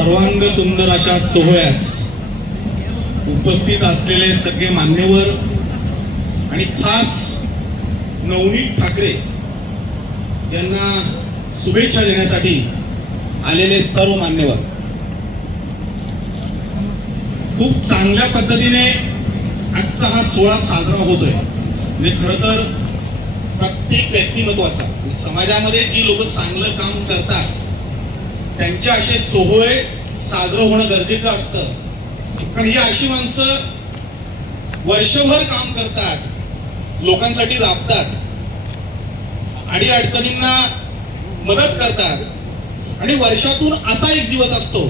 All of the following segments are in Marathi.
सर्वांग सुंदर अशा सोहळ्यास उपस्थित असलेले सगळे मान्यवर आणि खास नवनीत ठाकरे यांना शुभेच्छा देण्यासाठी आलेले सर्व मान्यवर. खूप चांगल्या पद्धतीने आजचा हा सोहळा साजरा होतोय. म्हणजे खरं तर प्रत्येक व्यक्तिमत्वाचा म्हणजे समाजामध्ये जी लोक चांगलं काम करतात त्यांच्या असे सोहळे साजरं होणं गरजेचं असतं. कारण ही अशी माणसं वर्षभर काम करतात लोकांसाठी राबतात आणि अडचणींना मदत करतात. आणि वर्षातून असा एक दिवस असतो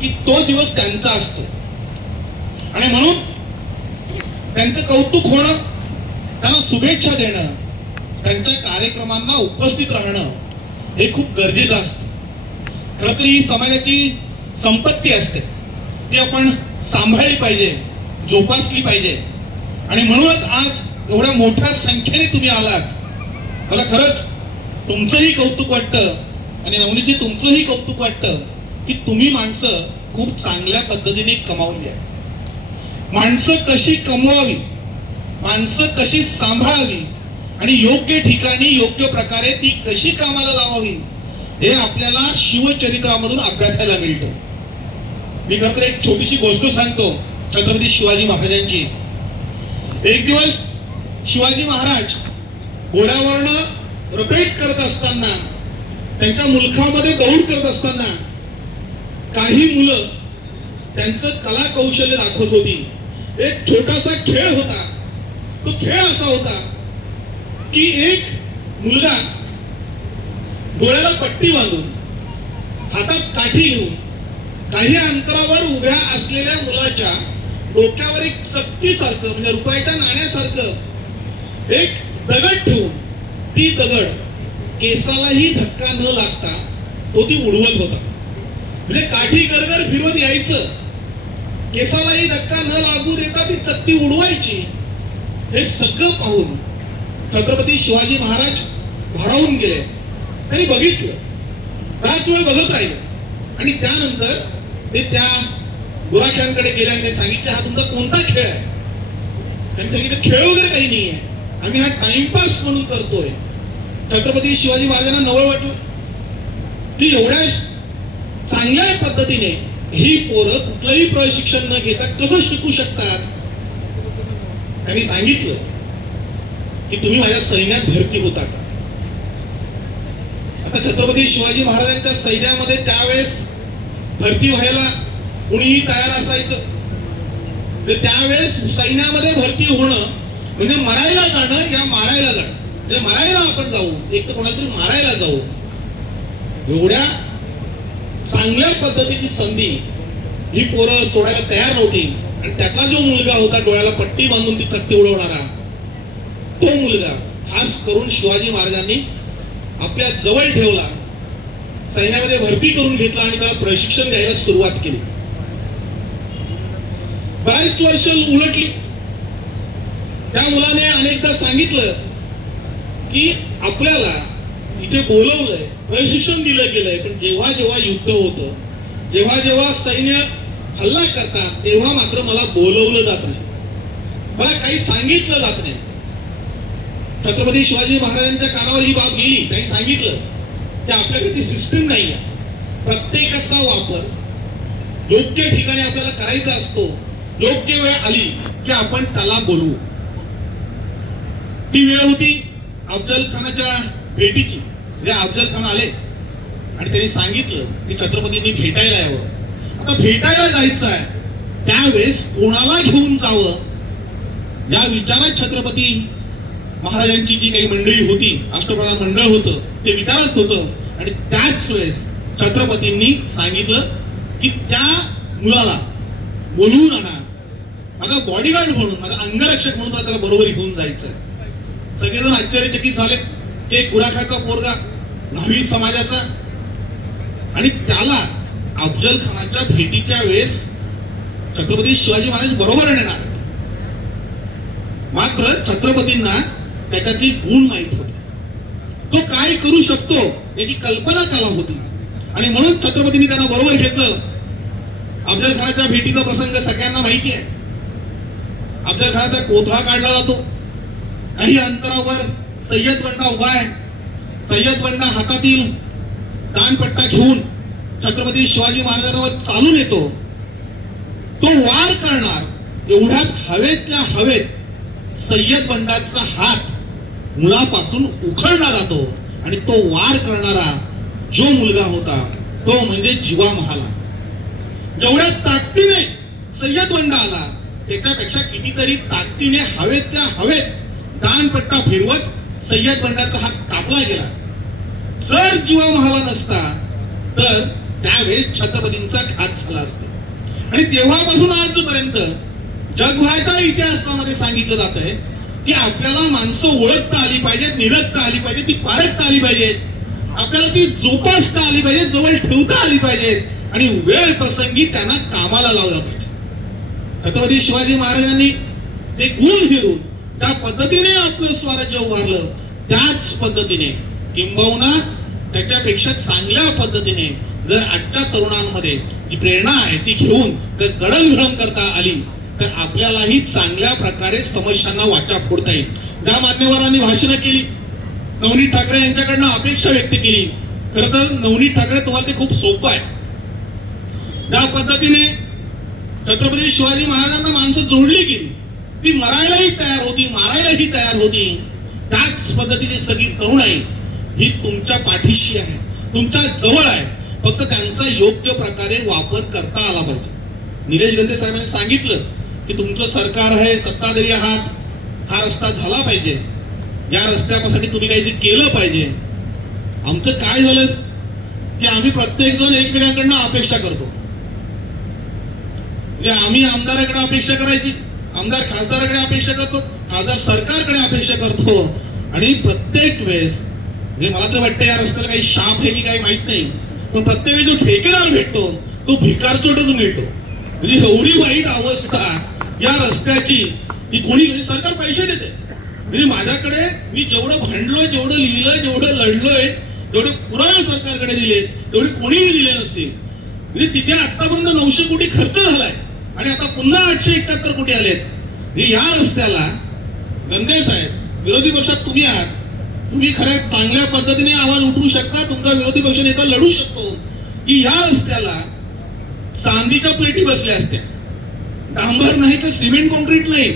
की तो दिवस त्यांचा असतो. आणि म्हणून त्यांचं कौतुक होणं त्यांना शुभेच्छा देणं त्यांच्या कार्यक्रमांना उपस्थित राहणं हे खूप गरजेचं असतं. खरं तर ही समाजाची संपत्ती असते. ती आपण सांभाळली पाहिजे जोपासली पाहिजे. आणि म्हणूनच आज एवढ्या मोठ्या संख्येने तुम्ही आलात. मला खरंच तुमचंही कौतुक वाटतं आणि नवनीजी तुमचंही कौतुक वाटतं की तुम्ही माणसं खूप चांगल्या पद्धतीने कमावली आहे माणसं कशी कमवावी माणसं कशी सांभाळावी आणि योग्य ठिकाणी योग्य प्रकारे ती कशी कामाला लावावी हे आपल्याला शिवचरित्रामधून अभ्यासायला मिळतं. मी खरं तर एक छोटीशी गोष्ट सांगतो छत्रपती शिवाजी महाराजांची. एक दिवस शिवाजी महाराज घोड्यावरनं रपेट करत असताना त्यांच्या मुलखामध्ये दौड करत असताना काही मुलं त्यांचं कला कौशल्य दाखवत होती. एक छोटासा खेळ होता. तो खेळ असा होता की एक मुलगा डोळ्याला पट्टी बांधून हातात काठी घेऊन काही अंतरावर उभ्या असलेल्या मुलाच्या डोक्यावर एक सक्तीसारखं म्हणजे रुपयाच्या नाण्यासारखं एक दगड ठेवून ती दगड केसालाही धक्का न लागता तो ती उडवत होता. म्हणजे काठी गरगर फिरवत यायचं. केसालाही धक्का न लागू देता ती चक्ती उडवायची. हे सगळं पाहून छत्रपती शिवाजी महाराज भारावून गेले. त्यांनी बघितलं. बराच वेळ बघत राहिलं. आणि त्यानंतर ते त्या गुराख्यांकडे गेले आणि त्यांनी सांगितलं हा तुमचा कोणता खेळ आहे? त्यांनी सांगितलं खेळ वगैरे काही नाही आहे. आम्ही हा टाइमपास म्हणून करतोय. छत्रपती शिवाजी महाराजांना नवळ वाटलं. की एवढ्या चांगल्या पद्धतीने ही पोरं कुठलंही प्रशिक्षण न घेता कसं शिकू शकतात? त्यांनी सांगितलं की तुम्ही माझ्या सैन्यात भरती होता का? आता छत्रपती शिवाजी महाराजांच्या सैन्यामध्ये त्यावेळेस भरती व्हायला कुणीही तयार असायचं. तर त्यावेळेस सैन्यामध्ये भरती होणं म्हणजे मरायला जाणं या मारायला जाणं. म्हणजे मारायला आपण जाऊ. एक तर कोणातरी मारायला जाऊ. एवढ्या चांगल्या पद्धतीची संधी ही पोरं सोडायला तयार नव्हती. आणि त्यातला जो मुलगा होता डोळ्याला पट्टी बांधून ती तक्ती उडवणारा तो मुलगा खास करून शिवाजी महाराजांनी आपल्या जवळ ठेवला सैन्यामध्ये भरती करून घेतला आणि त्याला प्रशिक्षण द्यायला सुरुवात केली. बऱ्याच वर्ष उलटली. त्या मुलाने अनेकदा सांगितलं की आपल्याला इथे बोलवलंय प्रशिक्षण दिलं गेलंय पण जेव्हा जेव्हा युद्ध होतं जेव्हा जेव्हा सैन्य हल्ला करतात तेव्हा मात्र मला बोलवलं जात नाही. मला काही सांगितलं जात नाही. छत्रपती शिवाजी महाराजांच्या कानावर ही बाब गेली त्यांनी सांगितलं की आपल्याकडे ती सिस्टीम नाही आहे. प्रत्येकाचा वापर योग्य ठिकाणी आपल्याला करायचा असतो योग्य वेळ आली की आपण त्याला बोलवू ती वेळ होती अफजल खानाच्या भेटीची. म्हणजे अफजल खान आले आणि त्यांनी सांगितलं की छत्रपतींनी भेटायला यावं. आता भेटायला जायचं आहे त्यावेळेस कोणाला घेऊन जावं? या विचारात छत्रपती महाराजांची जी काही मंडळी होती अष्टप्रधान मंडळ होतं ते विचारत होतं. आणि त्याच वेळेस छत्रपतींनी सांगितलं की त्या मुलाला बोलवून आणा. माझा बॉडीगार्ड म्हणून माझा अंगरक्षक म्हणून त्याला बरोबर घेऊन जायचं सगळेजण आश्चर्यचकित झाले. की एक गुराखाचा पोरगा न्हावी समाजाचा. आणि त्याला अफजल खानाच्या भेटीच्या वेळेस छत्रपती शिवाजी महाराज बरोबर नेणार मात्र छत्रपतींना त्याच्यातली गुण माहीत होते. तो काय करू शकतो याची कल्पना त्याला होती. आणि म्हणून छत्रपतींनी त्यांना बरोबर घेतलं. अफजल खानाच्या भेटीचा प्रसंग सगळ्यांना माहिती आहे. अफजल खानाचा कोथळा काढला जातो. काही अंतरावर सय्यद बंडा उभा आहे. सय्यद बंडा हातातील दानपट्टा घेऊन छत्रपती शिवाजी महाराजांवर चालून येतो. तो वार करणार. एवढ्यात हवेतल्या हवेत सय्यद बंडाचा हात मुळापासून उखळणारा तो आणि तो वार करणारा जो मुलगा होता तो म्हणजे जीवा महाला. जेवढ्या ताकदीने सय्यद बंड आला त्याच्यापेक्षा कितीतरी ताकदीने हवेतल्या हवेत दानपट्टा फिरवत सय्यद बंडाचा हात कापला गेला. जर जीवा महाला नसता तर त्यावेळेस छत्रपतींचा घात झाला असता. आणि तेव्हापासून आजपर्यंत जगभराच्या इतिहासामध्ये सांगितलं जात आहे की आपल्याला माणसं ओळखता आली पाहिजेत निरखता आली पाहिजे ती पारखता आली पाहिजेत. आपल्याला ती जोपासता आली पाहिजे जवळ ठेवता आली पाहिजेत. आणि वेळ प्रसंगी त्यांना कामाला लावलं पाहिजे. छत्रपती शिवाजी महाराजांनी ते गुण घेऊन त्या पद्धतीने आपलं स्वराज्य उभारलं. त्याच पद्धतीने किंबहुना त्याच्यापेक्षा चांगल्या पद्धतीने जर आजच्या तरुणांमध्ये जी प्रेरणा आहे ती घेऊन जर जडणघडण करता आली. तर आपल्यालाही चांगल्या प्रकारे समस्यांना वाचा फोडता येईल. ज्या मान्यवरांनी भाषणं केली नवनीत ठाकरे यांच्याकडनं अपेक्षा व्यक्त केली. खरं तर नवनीत ठाकरे तुम्हाला ते खूप सोपं आहे. ज्या पद्धतीने छत्रपती शिवाजी महाराजांना माणसं जोडली गेली ती मरायलाही तयार होती मारायलाही तयार होती. त्याच पद्धतीने सगळी तरुणाई ही तुमच्या पाठीशी आहे. तुमच्या जवळ आहे. फक्त त्यांचा योग्य प्रकारे वापर करता आला पाहिजे. निलेश गंधे साहेबांनी सांगितलं की तुमचं सरकार आहे सत्ताधारी आहात हा रस्ता झाला पाहिजे. या रस्त्यासाठी तुम्ही काहीतरी केलं पाहिजे. आमचं काय झालं? की आम्ही प्रत्येक जण एकमेकांकडनं अपेक्षा करतो. म्हणजे आम्ही आमदाराकडे अपेक्षा करायची आमदार खासदाराकडे अपेक्षा करतो खासदार सरकारकडे अपेक्षा करतो. आणि प्रत्येक वेळेस म्हणजे मला तर वाटतं या रस्त्याला काही शाप आहे की काही माहीत नाही पण प्रत्येक वेळी जो ठेकेदार भेटतो तो भिकारचोटच मिळतो. म्हणजे एवढी वाईट अवस्था या रस्त्याची ही कोणी म्हणजे सरकार पैसे देते. म्हणजे माझ्याकडे मी जेवढं भांडलोय जेवढं लिहिलंय जेवढं लढलोय तेवढे पुरावे सरकारकडे दिले तेवढे कोणीही दिले नसतील. म्हणजे तिथे आतापर्यंत नऊशे कोटी खर्च झालाय. आणि आता पुन्हा आठशे एकाहत्तर कोटी आलेत. म्हणजे या रस्त्याला गंदे साहेब विरोधी पक्षात तुम्ही आहात. तुम्ही खऱ्या चांगल्या पद्धतीने आवाज उठवू शकता. तुमचा विरोधी पक्ष नेता लढू शकतो. की या रस्त्याला चांदीच्या प्लेटी बसल्या असत्या डांबर नाही तर सिमेंट कॉन्क्रीट नाही.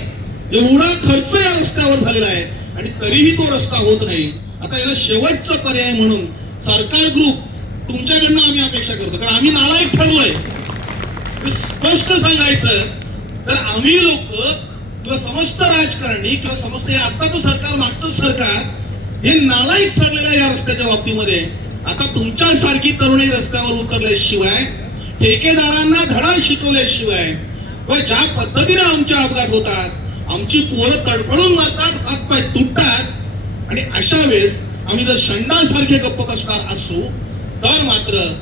एवढा खर्च या रस्त्यावर झालेला आहे. आणि तरीही तो रस्ता होत नाही. आता याला शेवटचा पर्याय म्हणून सरकार ग्रुप तुमच्याकडनं आम्ही अपेक्षा करतो. कारण आम्ही नालायक ठरलोय. स्पष्ट सांगायचं तर आम्ही लोक किंवा समस्त राजकारणी किंवा समस्त हे आताचं सरकार मागचं सरकार हे नालायक ठरलेलं आहे या रस्त्याच्या बाबतीमध्ये. आता तुमच्यासारखी तरुणी रस्त्यावर उतरल्याशिवाय ठेकेदारांना धडा शिकवल्याशिवाय व ज्या पद्धतीने आमचे अपघात होतात आमची पोरं तडफडून मारतात हातपाय तुटतात आणि अशा वेळेस आम्ही जर शंडासारखे गप्प बसणार असू तर मात्र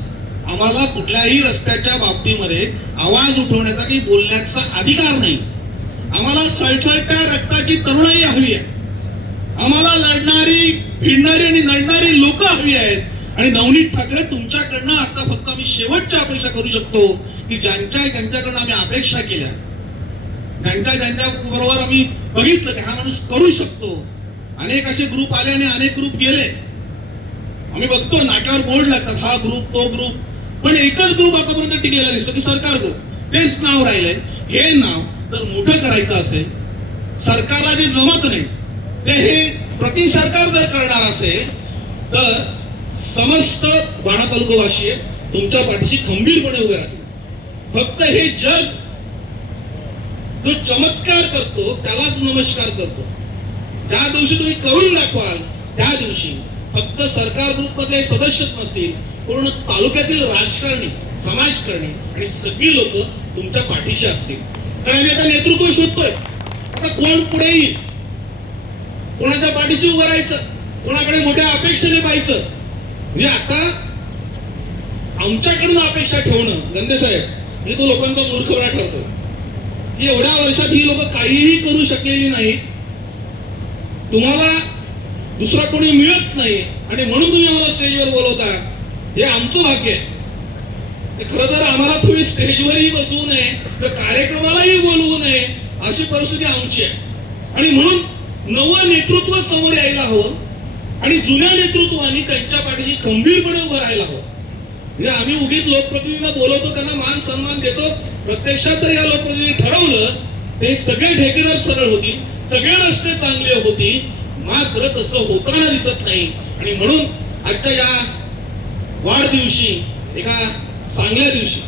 आम्हाला कुठल्याही रस्त्याच्या बाबतीमध्ये आवाज उठवण्याचा काही बोलण्याचा अधिकार नाही. आम्हाला सळसळत्या रक्ताची तरुणाई हवी आहे. आम्हाला लढणारी भिडणारी आणि लढणारी लोक हवी आहेत. आणि नवनीत ठाकरे तुमच्याकडनं आता फक्त आम्ही शेवटच्या अपेक्षा करू शकतो की ज्यांच्या ज्यांच्याकडनं आम्ही अपेक्षा केल्या. ज्यांच्या ज्यांच्या बरोबर आम्ही बघितलं की हा माणूस करू शकतो. अनेक असे ग्रुप आले आणि अनेक ग्रुप गेले. आम्ही बघतो नाट्यावर बोर्ड लागतात हा ग्रुप तो ग्रुप पण एकच ग्रुप आतापर्यंत टिकलेला दिसतो की सरकार ग्रुप तेच नाव राहिलंय. हे नाव जर मोठं करायचं असेल सरकारला जे जमत नाही ते हे प्रति सरकार जर करणार असेल तर समस्त वाडा तालुकावासी तुमच्या पाठीशी खंबीरपणे उभे राहतील. फक्त हे जग जो चमत्कार करतो त्यालाच नमस्कार करतो. त्या दिवशी तुम्ही करून दाखवाल त्या दिवशी फक्त सरकार ग्रुपमधले सदस्यच नसतील पूर्ण तालुक्यातील राजकारणी समाजकारणी आणि सगळी लोक तुमच्या पाठीशी असतील. कारण आम्ही आता नेतृत्व शोधतोय. आता कोण पुढे येईल? कोणाच्या पाठीशी उभं राहायचं? कोणाकडे मोठ्या अपेक्षेने पाहायचं? म्हणजे आता आमच्याकडून अपेक्षा ठेवणं गंदे साहेब म्हणजे तो लोकांचा मूर्खपणा ठरतो की एवढ्या वर्षात ही लोक काहीही करू शकलेली नाहीत. तुम्हाला दुसरा कोणी मिळत नाही आणि म्हणून तुम्ही आम्हाला स्टेजवर बोलवता हे आमचं भाग्य आहे. खर तर आम्हाला तुम्ही स्टेजवरही बसवू नये किंवा कार्यक्रमालाही बोलवू नये अशी परिस्थिती आमची आहे. आणि म्हणून नवं नेतृत्व समोर यायला हवं आणि जुन्या नेतृत्वाने त्यांच्या खंबीरपणे उभं राहायला हवं. म्हणजे आम्ही उगीच लोकप्रतिनिधींना बोलवतो त्यांना मान सन्मान देतो. प्रत्यक्षात तर या लोकप्रतिनिधी ठरवलं ते सगळे ठेकेदार सरळ होतील सगळे रस्ते चांगले होतील मात्र तसं होताना दिसत नाही. आणि म्हणून आजच्या या वाढदिवशी एका चांगल्या दिवशी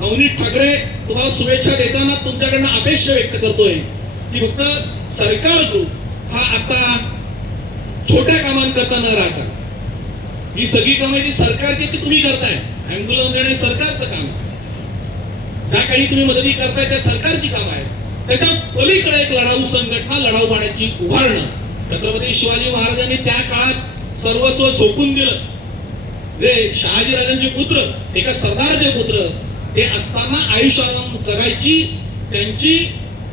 नवनीत ठाकरे तुम्हाला शुभेच्छा देताना तुमच्याकडनं अपेक्षा व्यक्त करतोय की फक्त सरकार ग्रुप हा आता छोट्या कामांकरता न राहता ही सगळी कामं जी सरकारची ती तुम्ही करताय. अँब्युलन्स देणे सरकारचं काम आहे. ज्या काही तुम्ही मदती करताय त्या सरकारची काम आहे त्याच्या पलीकडे एक लढाऊ संघटना लढाऊ पाण्याची उभारणं. छत्रपती शिवाजी महाराजांनी त्या काळात सर्वस्व झोकून दिलं. रे शहाजी राजांचे पुत्र एका सरदाराचे पुत्र ते असताना आयुष्याराम जगायची त्यांची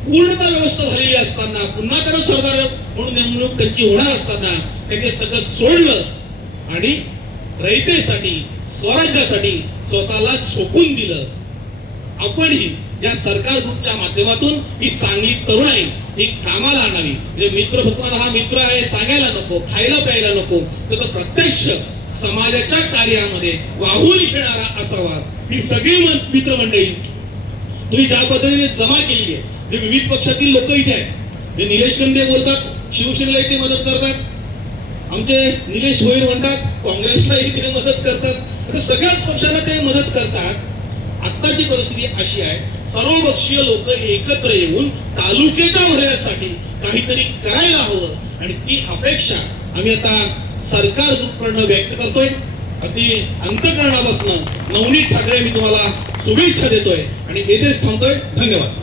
पूर्णता व्यवस्था झालेली असताना पुन्हा त्यांना सरदार म्हणून नेमणूक त्यांची होणार असताना त्यांनी सगळं सोडलं. आणि रयतेसाठी स्वराज्यासाठी स्वतःला झोकून दिलं. आपणही या सरकार ग्रुपच्या माध्यमातून ही चांगली तरुणाई ही कामाला आणावी. म्हणजे मित्र फक्त हा मित्र आहे सांगायला नको खायला प्यायला नको. तर तो प्रत्यक्ष समाजाच्या कार्यामध्ये वाहून घेणारा असावा. ही सगळी मन- मित्रमंडळी तुम्ही ज्या पद्धतीने जमा केलेली आहे म्हणजे विविध पक्षातील लोक इथे आहेत. हे निलेश कंदे बोलतात शिवसेनेला इथे मदत करतात. आमचे निलेश भोईर म्हणतात काँग्रेसला तिथे मदत करतात. आता सगळ्याच पक्षांना ते मदत करतात. आत्ताची परिस्थिती अशी आहे सर्वपक्षीय लोक एकत्र येऊन तालुक्याच्या भल्यासाठी काहीतरी करायला हवं. आणि ती अपेक्षा आम्ही आता सरकार ग्रुपकडनं व्यक्त करतोय. अगदी अंतकरणापासून नवनीत ठाकरे मी तुम्हाला शुभेच्छा देतोय. आणि येथेच थांबतोय. धन्यवाद.